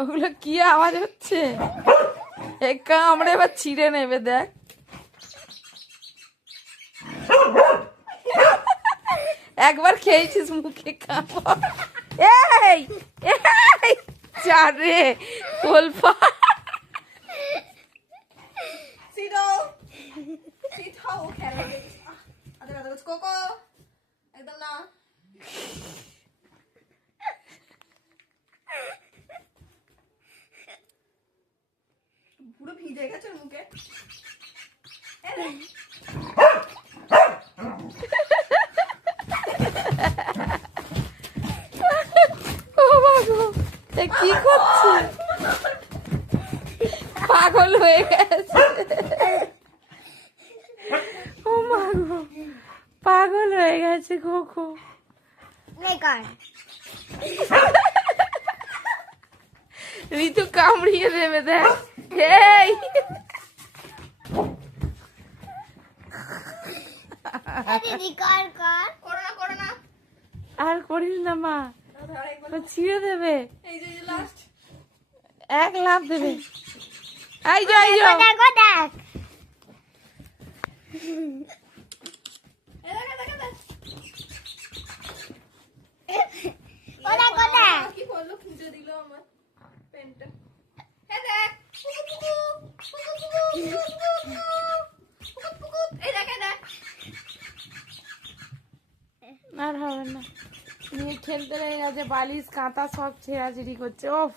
ওগুলো কি আওয়াজ হচ্ছে? কামড়ে এবার ছিঁড়ে নেবে, দেখ। একবার খেয়েছিস মুখে কামড়। এই এই চারে তোলপা। একদম না। পুরো ভিজে গেছে মুখে। কি করছে? পাগল হয়ে গেছে। ও মা গো, পাগল হয়ে গেছে খোকো। ঋতু কামড়িয়ে দেবে, দেখ। এই আর করিস না মা, ছিঁড়ে দেবে। এক লাফ দেবে। এই যো, এই যো। কি বললো, খুঁজে দিল আমার পেনটা। এই দেখ, এই দেখ, এই দেখ। আর হবে না, নিয়ে খেলতে লেগে গেছে, বালিশ কাঁথা সব ছেঁড়াছিড়ি করছে। ওফ।